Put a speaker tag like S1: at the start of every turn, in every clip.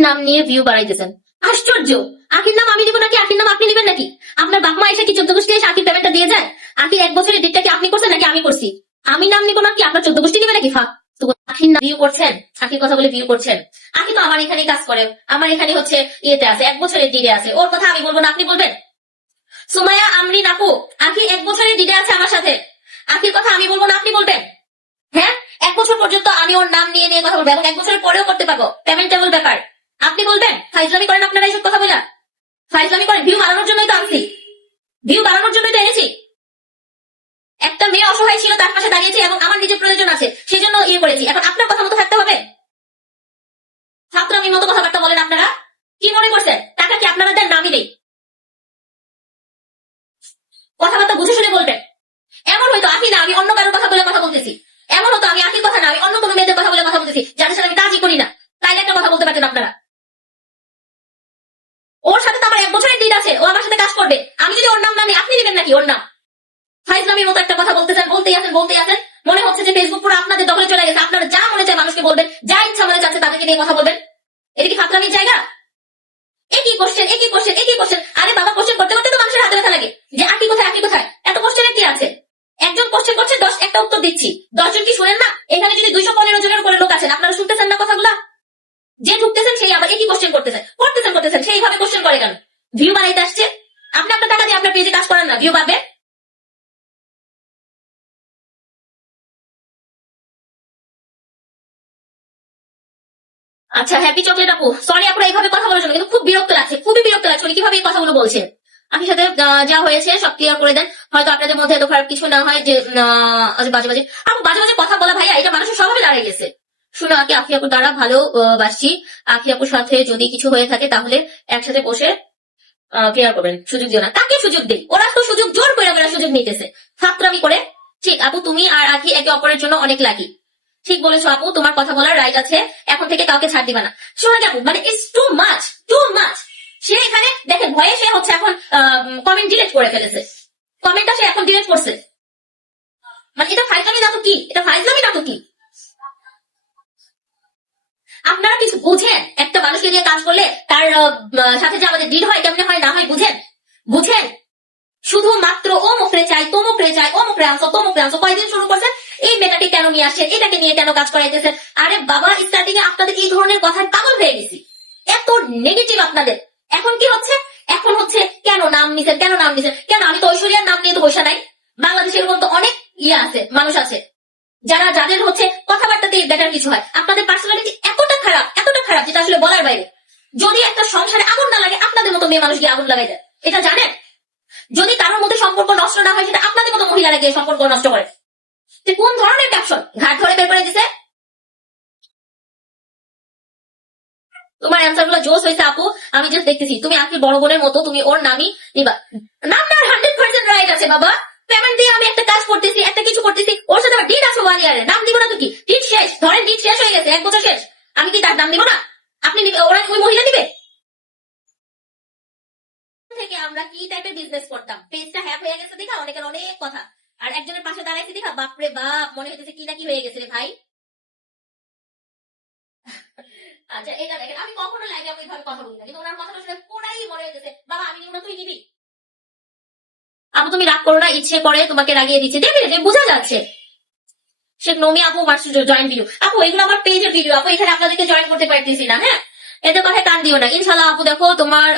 S1: নাম নিয়ে ভিউ বাড়াইতেছেন। আশ্চর্য! আখির নাম আমি দিব নাকি? আখির নাম আপনি দিবেন নাকি? আপনার বাপ মা এসে কি চোদ্দ গোষ্ঠী এসে আখির পেমেন্টটা দিয়ে যায়? আখির এক বছরের ডেটটা কি আপনি করছেন নাকি আমি করছি? আমি নাম নিব নাকি আপনার চোদ্দ গোষ্ঠী নিবে নাকি? ফাঁক। আখির ভিউ করছেন? আখির কথা বলে ভিউ করছেন? আখি তো আমার এখানে কাজ করে। আমার এখানে হচ্ছে ইয়েতে আছে, এক বছরের ডিডে আছে। ওর কথা আমি বলব না, আপনি বলবেন? সুমাইয়া আমরিন আখি এক বছরের ডিডে আছে আমার সাথে। আখির কথা আমি বলব না, আপনি বলবেন? হ্যাঁ? এক বছর পর্যন্ত আমি ওর নাম নিয়ে নিয়ে কথা বলব। এক বছরের পরেও করতে পারব। পেমেন্টেবল ব্যাপার। আপনি বলবেন, ফাইজলামি করেন আপনারা এইসব কথা বলা। ফাইজলামি করেন ভিউ বাড়ানোর জন্যই তো আনছি। ভিউ বাড়ানোর জন্যই তো এনেছি। একটা মেয়ে অসহায় ছিল, তার পাশে দাঁড়িয়েছি এবং আমার নিজের প্রয়োজন আছে সেই জন্য ইয়ে করেছি। এখন আপনার কথা মতো থাকতে হবে ছাত্র আমি মতো কথাবার্তা বলেন আপনারা কি মনে করছেন টাকা কি আপনারা দেন নামি নেই কথাবার্তা বুঝে শুনে বলবেন এমন হয়তো আখি না আমি অন্য কারোর কথা বলে কথা বলতেছি এমন হতো আমি আখির কথা না আমি অন্য কোনো মেয়েদের কথা বলে কথা বলতেছি যাদের সাথে আমি কাজই করি না তাইলে একটা কথা বলতে পারতেন আপনারা ওর সাথে তো আমার এক বছরের দিন আছে, ও আমার সাথে কাজ করবে। আমি যদি ওর নাম নামি আপনি দিবেন নাকি ওর নাম? ফাইজলামির মতো একটা কথা বলতেছেন বলতেই আছেন বলতেই আছেন। মনে হচ্ছে যে ফেসবুক পুরো আপনাদের দখলে চলে গেছে। আপনারা যা মনে চায় মানুষকে বলবেন, যা ইচ্ছা মনে চাচ্ছে তাদেরকে নিয়ে কথা বলবেন। এটা কি ফাতলামির জায়গা? একই কোশ্চেন একই কোশ্চেন একই কোশ্চেন আরে বাবা কোশ্চেন করতে করতে তো মানুষের হাতে ব্যথা লাগে। যে আকি কোথায় আকি কোথায়? এত কোশ্চেনের কি আছে? একজন কোশ্চেন করছে, দশ, একটা উত্তর দিচ্ছি। দশজন কি শুনেন না? এখানে যদি দুইশো পনেরো জনের করে লোক আছেন, আপনারা শুনতেছেন না কথাগুলা? যে ঢুকতেছেন সেই আবার একই কোশ্চেন করতেছেন। করতেছেন করতেছেন সেইভাবে কোশ্চেন করে কেন? ভিউ বানাইতে আসছে? আপনি আপনার টাকা দিয়ে আপনার পেজে কাজ করেন না ভিউ পাবে আচ্ছা হ্যাপি চকলেট আপু সরি আপুরা এইভাবে কথা বলার জন্য কিন্তু খুব বিরক্ত লাগছে খুবই বিরক্ত লাগছে উনি কীভাবে এই কথাগুলো বলছেন। আপনি সাথে যা হয়েছে সব ক্লিয়ার করে দেন। হয়তো আপনাদের মধ্যে এত খারাপ কিছু না হয় যে আচ্ছা, বাজে বাজে। আপু বাজে বাজে কথা বলা ভাইয়া এটা মানুষের স্বভাবে দাঁড়িয়ে গেছে। শুনো আকি আখি আপুর দ্বারা ভালো বাসছি। আখি আপুর সাথে যদি কিছু হয়ে থাকে, তাহলে একসাথে বসে ক্লিয়ার করবেন, সুযোগ দিও না। তাকে সুযোগ দেই? ওরা তো সুযোগ, জোর করে ওরা সুযোগ নিতেছে। ফাত্রামি করে। ঠিক, আপু, তুমি আর আখি একে অপরের জন্য অনেক লাগি ঠিক বলেছ, আপু, তোমার কথা বলার রাইট আছে। এখন থেকে কাউকে ছাড় দিবা না। শোনা আপু মানে it's too much too much সে এখানে, দেখেন, ভয়ে সে হচ্ছে এখন কমেন্ট ডিলেট করে ফেলেছে। কমেন্টটা সে এখন ডিলিট করছে। মানে এটা ফাইজলামি না তো কি? এটা ফাইজলামি না তো কি? আপনারা কিছু বুঝেন? একটা মানুষকে দিয়ে কাজ করলে তার সাথে যে আমাদের ডিল হয়, কেমনে হয় না হয় বুঝেন? বুঝেন? শুধুমাত্র ও মুখরে চাই তো মুখরে চাই ও মুখরে আনছো তো মুখরে আনছো, কয়দিন শুরু করছেন? এই মেয়েটাকে কেন নিয়ে আসছেন? এটাকে নিয়ে কেন কাজ করাইতেছেন? আরে বাবা স্টার্টিং এ আপনাদের এই ধরনের কথায় পাগল হয়ে গেছি। এত নেগেটিভ আপনাদের। এখন কি হচ্ছে? এখন হচ্ছে কেন নাম নিছেন, কেন নাম নিছেন? কেন আমি তো ঐশ্বরিয়ার নাম নিয়ে তো বসে নাই? বাংলাদেশে এরকম তো অনেক ইয়ে আছে, মানুষ আছে। যারা, যাদের হচ্ছে কথাবার্তাতে বেটার কিছু হয়। আপনাদের পার্সোনালিটি এতটা খারাপ এতটা খারাপ যেটা আসলে বলার বাইরে। যদি একটা সংসারে আগুন না লাগে, আপনাদের মতো মেয়ে মানুষ গিয়ে আগুন লাগাই দেয় এটা জানেন? যদি কারোর মধ্যে সম্পর্ক নষ্ট না হয়, সেটা আপনাদের মতো মহিলারা গিয়ে সম্পর্ক নষ্ট করে। তো কোন ধরনের ক্যাপশন ঘাট ধরে বের করে দিছে। তোমার অ্যান্সারগুলো জোস হয়েছে আপু। আমি জাস্ট দেখতেছি। তুমি আপনি বড় বোনের মতো, তুমি ওর নামই নিবা। নামটার হান্ড্রেড পার্সেন্ট রাইট আছে বাবা। পেমেন্ট দিয়ে আমি একটা কাজ করতেছি, একটা কিছু করতেছি। ওর সাথে আমার ডিট আছে ওয়ান ইয়ারে নাম দিব না তো কি? গেছে এক বছর শেষ। আমি কি তার নাম দিব না? আপনি ওরা ওই মহিলা দিবে থেকে আমরা কি টাইপের বিজনেস করতাম? পেজটা হ্যাপ হয়ে গেছে দেখা, অনেকের অনেক কথা। আর একজনের পাশে দাঁড়াইছে দেখা, বাপরে বাপ, মনে হইতেছে কি না কি হয়ে গেছে রে ভাই। আচ্ছা এটা দেখেন, আমি কখনো লাইভে আমি এইভাবে কথা বলি না, কিন্তু ওনার কথাটা শুনে পুরাই মনে হইতেছে, বাবা, আমি নিব না, তুই নিবি। আপু তুমি রাগ করো না, ইচ্ছে করে তোমাকে রাগিয়ে দিচ্ছে। দেখে বোঝা যাচ্ছে। শেখ নমি আপু মাস্টার জয়েন ভিডিও আপু, এগুলো আমার পেজের ভিডিও আপু, এখানে আপনাদেরকে জয়েন করতে পারতেছি না হ্যাঁ? এদের কথায় কান দিও না। ইনশাল্লাহ আপু, দেখো, তোমার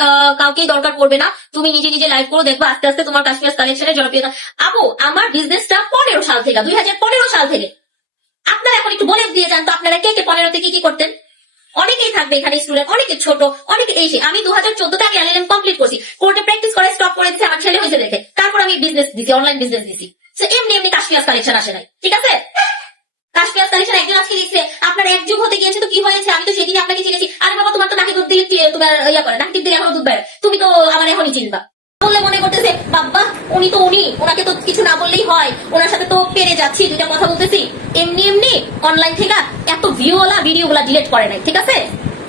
S1: কাউকেই দরকার পড়বে না। তুমি নিজে নিজে লাইভ করো, দেখব আস্তে আস্তে তোমার কাশ্মীর কালেকশনের জনপ্রিয়তা। আপু, আমার বিজনেসটা পনেরো সাল থেকে, দুই হাজার পনেরো সাল থেকে। আপনারা এখন একটু বলে দিয়ে যান তো আপনারা কে কে পনেরোতে কি কি করতেন? অনেকেই থাকবে এখানে স্টুডেন্ট অনেকে ছোট, অনেকে এই। আমি দু হাজার চোদ্দতে আমি এলএলএম কমপ্লিট করছি। কোর্টে প্র্যাকটিস করে স্টপ করে দিচ্ছে আমার ছেলে হয়েছে দেখে। তারপর আমি বিজনেস দিছি অনলাইন বিজনেস দিছি। So, এমনি এমনি কাশ্মীর কালেকশন আসে নাই। ঠিক আছে? কাশ্মীর কালেকশন একজন আজকে লিখছে আপনার এক যুগ হতে গিয়েছে তো কি হয়েছে? আমি তো সেদিন আপনাকে চিনেছি। আরে বাবা তোমার তো নাকি দুধ দিলে তোমার ইয়া করে। নাকি দিলে এখনও দুধ বেড়ে। তুমি তো আমার এখনই চিনবা। বললে মনে করতেছে বাবা উনি তো উনি। ওনাকে তো কিছু না বললেই হয়। ওনার সাথে তো পেরে যাচ্ছি দুইটা কথা বলতেছি। এমনি এমনি অনলাইন থেকে এত ভিউওয়ালা ভিডিও গুলা ডিলেট করে নাই ঠিক আছে?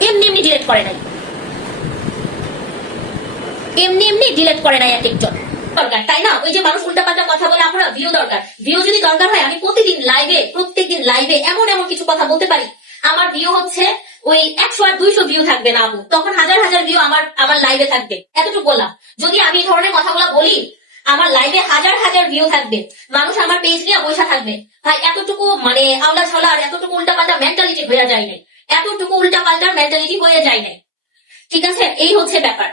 S1: এমনি এমনি ডিলেট করে নাই। এমনি এমনি ডিলেট করে নাই এক একজন। তাই উল্টাপাল্টা আমরা ভিউ দরকার। ভিউ যদি দরকার হয়, আমি প্রতিদিন লাইভে প্রত্যেকদিন লাইভে এমন এমন কিছু কথা বলতে পারি। আমার ভিউ হচ্ছে ওই একশো আর দুইশো ভিউ থাকবে না আপু। তখন হাজার হাজার ভিউ আমার আমার লাইভে থাকবে। এতটুকু বললাম। যদি আমি এই ধরনের কথাগুলো বলি, আমার লাইভে হাজার হাজার ভিউ থাকবে। মানুষ আমার পেজ নিয়ে বসে থাকবে। ভাই, এতটুকু মানে আওলা ছলা আর এতটুকু উল্টা পাল্টা মেন্টালিটি হয়ে যায় নাই। এতটুকু উল্টা পাল্টা মেন্টালিটি হয়ে যায় নাই। ঠিক আছে? এই হচ্ছে ব্যাপার।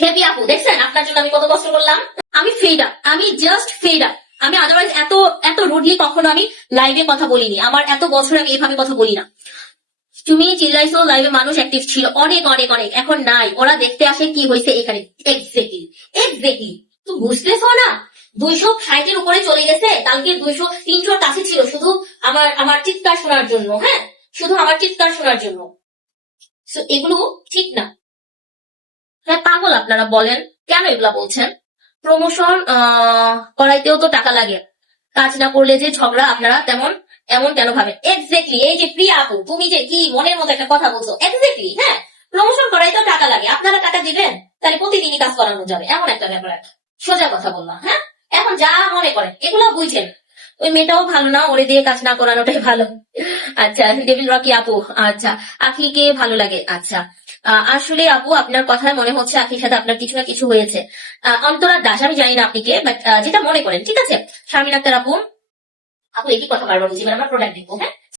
S1: হেপি আপু, দেখছেন? আপনার জন্য আমি কত কষ্ট করলাম। আমি ফেড আপ আমি জাস্ট ফেড আপ আমি আদারওয়াইজ এত এত রুডলি কখনো আমি লাইভে কথা বলিনি। আমার এত বছর আমি এভাবে কথা বলি না। তুমি চিল্লাইছো লাইভে মানুষ অ্যাক্টিভ ছিল। অনেক অনেক অনেক। এখন নাই। ওরা দেখতে আসে কি হয়েছে এখানে। এক্স্যাক্টলি এক্স্যাক্টলি তুমি বুঝতেছো না? দুইশো ষাটের উপরে চলে গেছে। কালকে দুইশো তিনশোর কাছে ছিল শুধু আমার আমার চিৎকার শোনার জন্য হ্যাঁ? শুধু আমার চিৎকার শোনার জন্য। এগুলো ঠিক না। হ্যাঁ পাগল আপনারা বলেন। কেন এগুলা বলছেন? প্রমোশন করাইতেও তো টাকা লাগে। কাজ না করলে যে ঝগড়া আপনারা তেমন, এমন কেন ভাবেন? এক্স্যাক্টলি এই যে প্রিয়া আপু, তুমি যে কি মনের মতো একটা কথা বলছো? এক্স্যাক্টলি হ্যাঁ প্রমোশন করাইতেও টাকা লাগে। আপনারা টাকা দিবেন, তাহলে প্রতিদিনই কাজ করানো যাবে। এমন একটা ব্যাপার সোজা কথা বললাম হ্যাঁ? এখন যা মনে করেন, এগুলো বুঝছেন ওই মেয়েটাও ভালো না, ওরে দিয়ে কাজ না করানোটাই ভালো। আচ্ছা ডেভিল রকি আপু আচ্ছা আখিকে ভালো লাগে আচ্ছা। আসলে আপু, আপনার কথায় মনে হচ্ছে আখির সাথে আপনার কিছু না কিছু হয়েছে। অন্তরা দাস, আমি জানি না আপনি কে বাট যেটা মনে করেন, ঠিক আছে? স্বামী আক্তার আপু আপু, একই কথা বারবার বুঝি আমার প্রোডাক্ট দেখব হ্যাঁ?